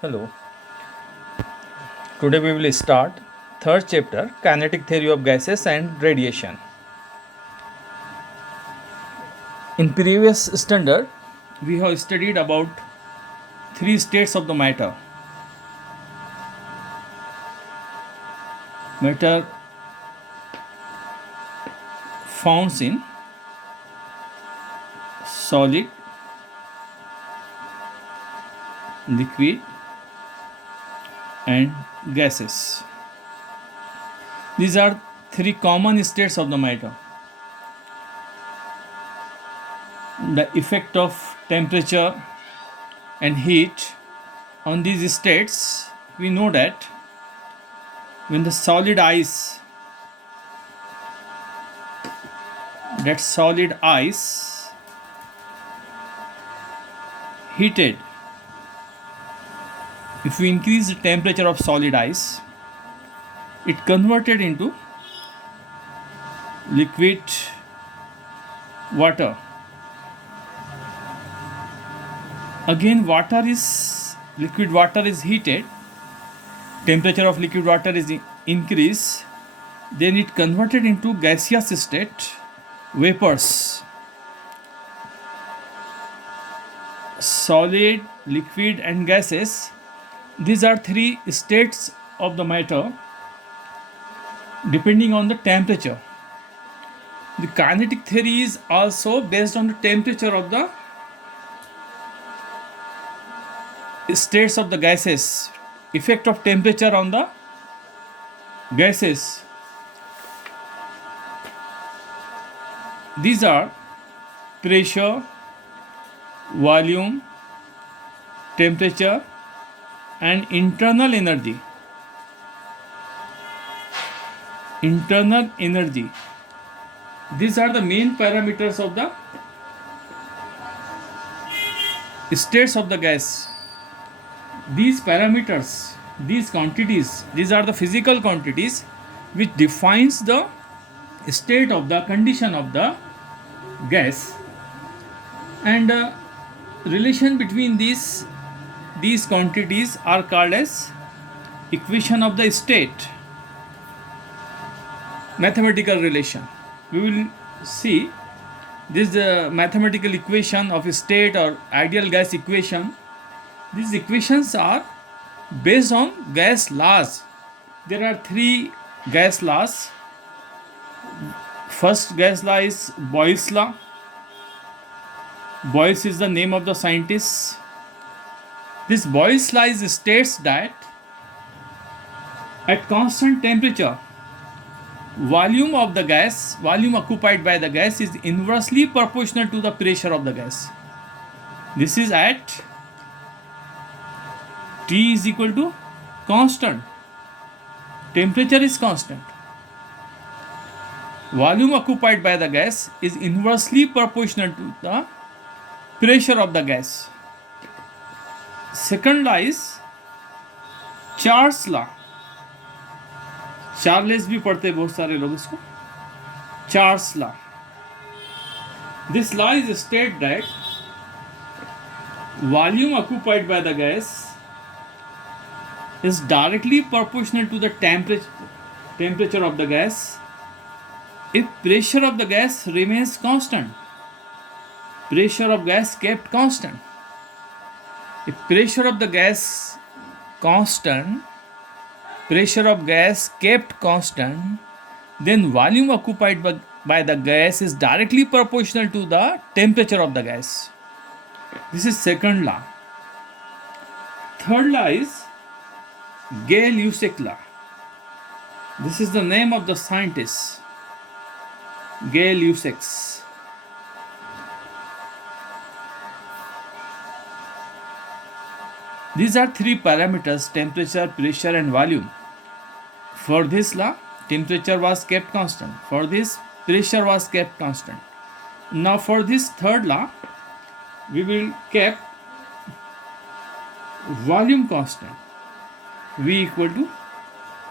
Hello. Today we will start third chapter kinetic theory of gases and radiation. In previous standard we have studied about three states of the matter. Matter found in solid, liquid and gases. These are three common states of the matter. The effect of temperature and heat on these states, we know that when the solid ice heated, if we increase the temperature of solid ice, it converted into liquid water. Again, liquid water is heated, temperature of liquid water is increased, then it converted into gaseous state, vapors. Solid, liquid and gases, these are three states of the matter depending on the temperature. The kinetic theory is also based on the temperature of the states of the gases, effect of temperature on the gases. These are pressure, volume, temperature and internal energy. These are the main parameters of the states of the gas. These parameters, these quantities, these are the physical quantities which defines the state of the condition of the gas, and relation between these quantities are called as equation of the state, mathematical relation. We will see this mathematical equation of a state or ideal gas equation. These equations are based on gas laws. There are three gas laws. First gas law is Boyle's law. Boyle's is the name of the scientist. This Boyle's law states that at constant temperature, volume occupied by the gas is inversely proportional to the pressure of the gas. This is at T is equal to constant. Temperature is constant. Volume occupied by the gas is inversely proportional to the pressure of the gas. Second law is Charles law. Charles भी पढ़ते बहुत सारे लोग इसको. Charles law. This law is stated that volume occupied by the gas is directly proportional to the temperature of the gas if pressure of the gas remains constant. Pressure of gas kept constant. If pressure of the gas kept constant, then volume occupied by the gas is directly proportional to the temperature of the gas. This is second law. Third law is Gay-Lussac law. This is the name of the scientist, Gay-Lussac. These are three parameters: temperature, pressure and volume. For this law, temperature was kept constant. For this, pressure was kept constant. Now for this third law, we will keep volume constant. V equal to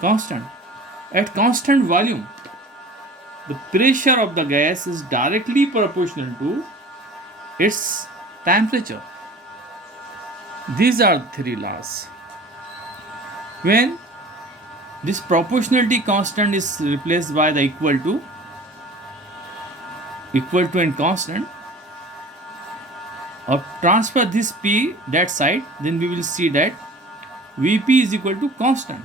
constant. At constant volume, the pressure of the gas is directly proportional to its temperature. These are the three laws. When this proportionality constant is replaced by the equal to and constant, or transfer this P that side, then we will see that Vp is equal to constant.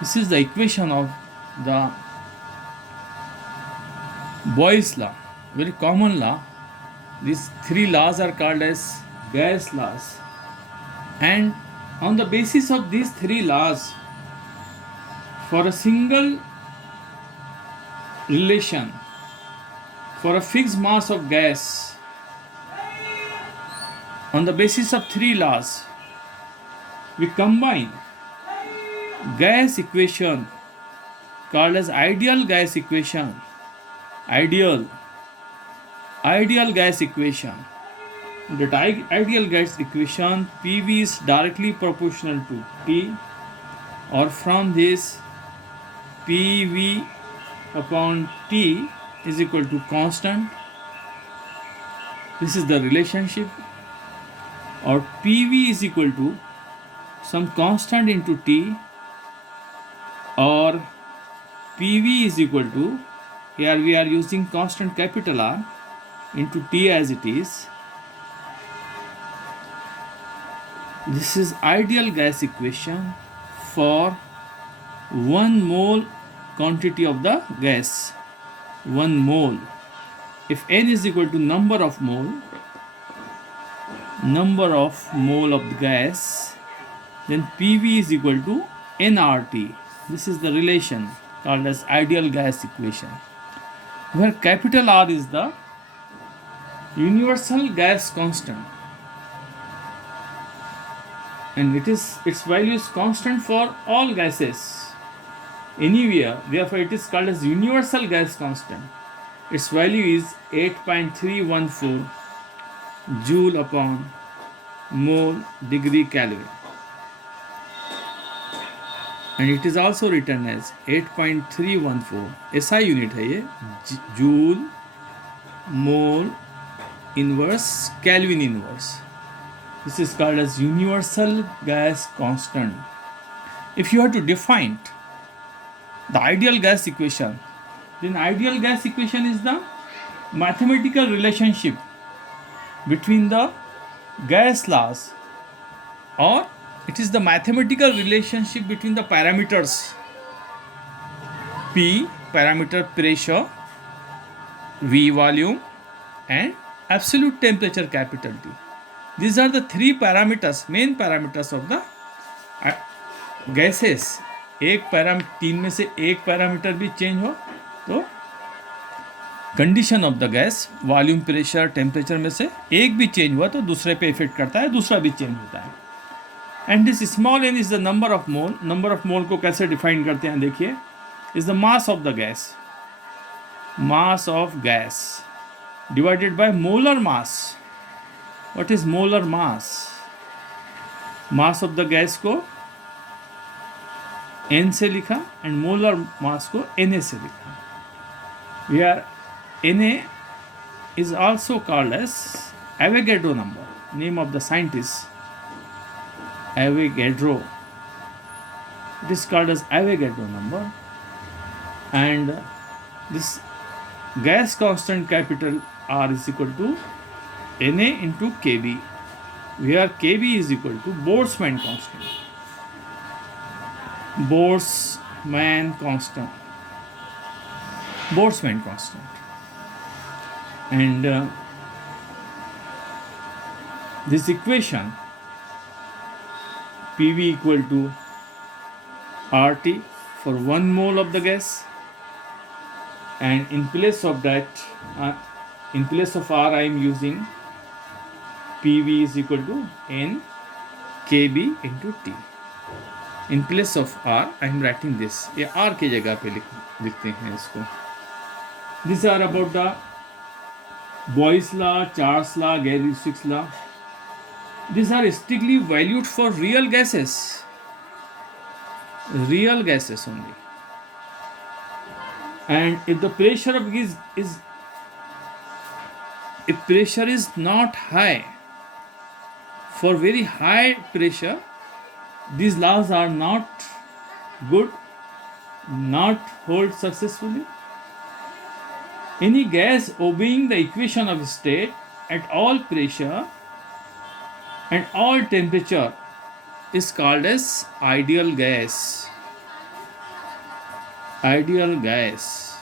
This is the equation of the Boyle's law, very common law. These three laws are called as Gauss laws. And on the basis of these three laws, for a single relation, for a fixed mass of gas, on the basis of three laws, we combine gas equation called as ideal gas equation, ideal gas equation. The ideal gas equation, PV is directly proportional to T, or from this PV upon T is equal to constant. This is the relationship. Or PV is equal to some constant into T, or PV is equal to, here we are using constant capital R into T as it is. This is ideal gas equation for 1 mole quantity of the gas. 1 mole. If N is equal to number of mole of the gas, then PV is equal to nRT. This is the relation called as ideal gas equation, where capital R is the universal gas constant, and its value is constant for all gases anywhere. Therefore, it is called as universal gas constant. Its value is 8.314 joule upon mole degree Kelvin, and it is also written as 8.314 SI unit है ये, joule mole inverse Kelvin inverse. This is called as universal gas constant. If you have to define the ideal gas equation, then ideal gas equation is the mathematical relationship between the gas laws, or it is the mathematical relationship between the parameters P, parameter pressure, V, volume, and absolute temperature capital T. These are the three parameters, main parameters of the gases. तीन में से एक parameter भी change हो तो condition of the gas, volume, pressure, temperature में से एक भी चेंज हुआ तो दूसरे पे इफेक्ट करता है, दूसरा भी चेंज होता है. And this small N is the number of mole. Number of mole को कैसे डिफाइन करते हैं देखिए, is the mass of the gas, mass of gas divided by molar mass. What is molar mass? Mass of the gas को N से लिखा and molar mass को Na से लिखा. Where Na is also called as Avogadro number, name of the scientist Avogadro. It is called as Avogadro number, and this gas constant capital R is equal to Na into Kb, where Kb is equal to Boltzmann constant. Boltzmann constant. And this equation PV equal to RT for 1 mole of the gas, and in place of that, in place of R, I am using PV is equal to N Kb into T. In place of R, I am writing this. ये R की जगह पे लिखते हैं इसको. These are about the Boyle's law, Charles law, Gay-Lussac's law. These are strictly valued for real gases. Real gases only. And if the pressure of if pressure is not high, For very high pressure, these laws are not good, not hold successfully. Any gas obeying the equation of state at all pressure and all temperature is called as ideal gas. Ideal gas.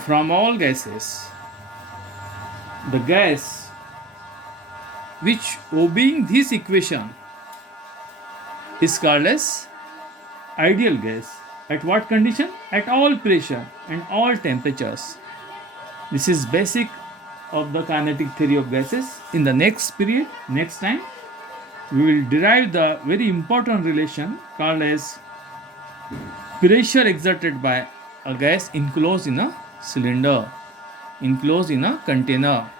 From all gases, the gas which obeying this equation is called as ideal gas. At what condition? At all pressure and all temperatures. This is basic of the kinetic theory of gases. In the next period, next time, we will derive the very important relation called as pressure exerted by a gas enclosed in a cylinder, enclosed in a container.